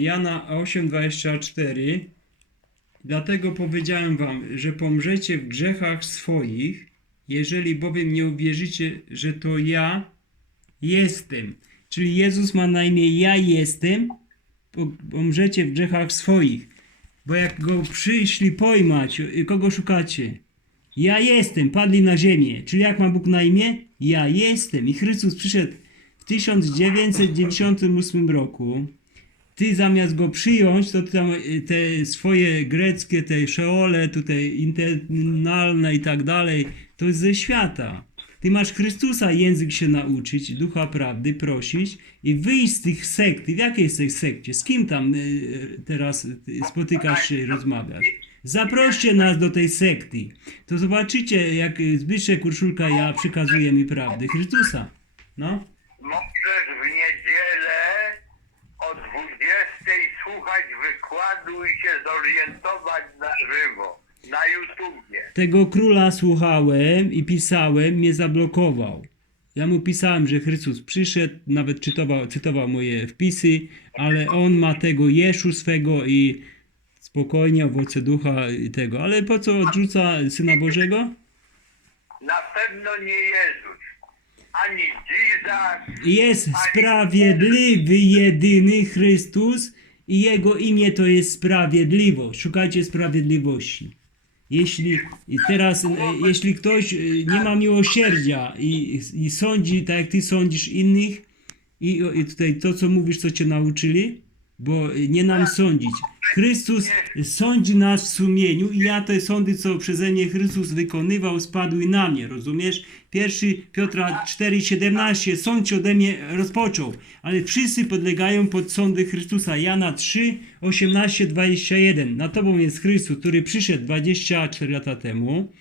Jana 8:24 Dlatego powiedziałem wam, że pomrzecie w grzechach swoich, jeżeli bowiem nie uwierzycie, że to ja jestem. Czyli Jezus ma na imię ja jestem, po- pomrzecie w grzechach swoich. Bo jak go przyszli pojmać, y, kogo szukacie? Ja jestem, padli na ziemię. Czyli jak ma Bóg na imię? Ja jestem. I Chrystus przyszedł w 1998 roku. Ty zamiast go przyjąć, to tam y, te swoje greckie, te szeole, tutaj internalne i tak dalej, to jest ze świata. Ty masz Chrystusa język się nauczyć, ducha prawdy prosić i wyjść z tych sekt. W jakiej jesteś sekcie? Z kim tam y, teraz y, spotykasz się i rozmawiasz? Zaproście nas do tej sekty. To zobaczycie, jak Zbyszek Urszulka ja przekazujemy prawdy Chrystusa. No. Możesz w niedzielę o 20 i się zorientować na żywo. Na YouTubie. Tego króla słuchałem i pisałem, mnie zablokował. Ja mu pisałem, że Chrystus przyszedł, nawet czytował, cytował moje wpisy, ale on ma tego Jeszu swego i spokojnie owoce ducha i tego. Ale po co odrzuca Syna Bożego? Na pewno nie Jezus. Ani Jesus. Jest sprawiedliwy jedyny Chrystus i Jego imię to jest sprawiedliwość. Szukajcie sprawiedliwości. Jeśli teraz, e, jeśli ktoś e, nie ma miłosierdzia i, i sądzi tak jak ty sądzisz innych i, i tutaj to co mówisz, co cię nauczyli, bo nie nam sądzić. Chrystus sądzi nas w sumieniu i ja te sądy, co przeze mnie Chrystus wykonywał, spadły na mnie, rozumiesz? Pierwszy Piotra 4,17 sąd ode mnie rozpoczął, ale wszyscy podlegają pod sądy Chrystusa. Jana 3, 18, 21. Na tobą jest Chrystus, który przyszedł 24 lata temu,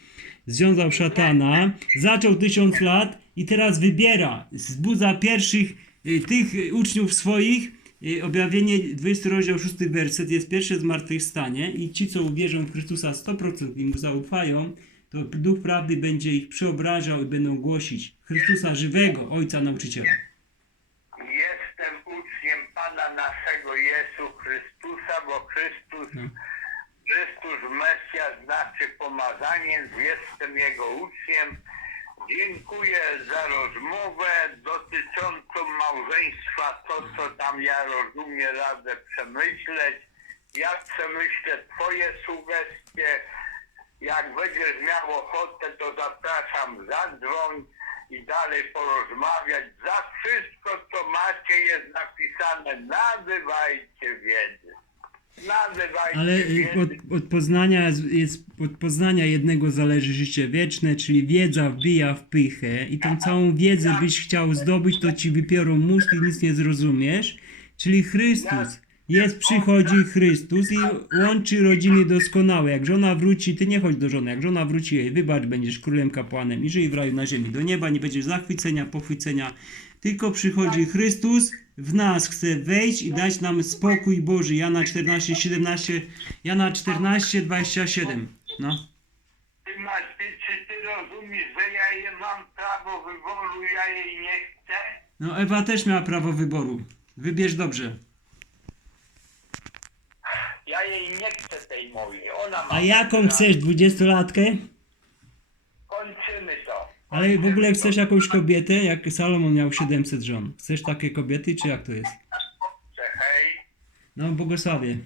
związał szatana, zaczął tysiąc lat i teraz wybiera, zbudza pierwszych y, tych uczniów swoich, objawienie 20 rozdział 6 werset jest pierwsze zmartwychwstanie i ci, co uwierzą w Chrystusa 100% i Mu zaufają, to Duch Prawdy będzie ich przeobrażał i będą głosić Chrystusa żywego, Ojca Nauczyciela. Jestem uczniem Pana naszego Jezu Chrystusa, bo Chrystus, No. Chrystus Mesjasz znaczy pomazaniec, jestem Jego uczniem. Dziękuję za rozmowę dotyczącą małżeństwa, to co tam ja rozumiem, radę przemyśleć. Ja przemyślę Twoje sugestie. Jak będziesz miał ochotę, to zapraszam, zadzwoń i dalej porozmawiać. Za wszystko, co macie, jest napisane. Nazywajcie wiedzy. Ale y, od, od poznania jest, od poznania jednego zależy życie wieczne, czyli wiedza wbija w pychę i tą całą wiedzę byś chciał zdobyć, to ci wypiorą mózg i nic nie zrozumiesz. Czyli Chrystus. Jest, przychodzi Chrystus i łączy rodziny doskonałe. Jak żona wróci, ty nie chodź do żony. Jak żona wróci, jej wybacz, będziesz królem kapłanem i żyj w raju na ziemi. Do nieba nie będziesz zachwycenia, pochwycenia. Tylko przychodzi Chrystus, w nas chce wejść i dać nam spokój Boży. Jana 14, 17, Jana 14, 27. No. Ty masz, ty, czy ty rozumiesz, że ja je mam prawo wyboru, ja jej nie chcę? No Ewa też miała prawo wyboru. Wybierz dobrze. Ja jej nie chcę tej mojej. Ona ma. A jaką chcesz, dwudziestolatkę? Ale w ogóle chcesz jakąś kobietę, jak Salomon miał 700 żon. Chcesz takie kobiety, czy jak to jest? Hej. No, błogosławię.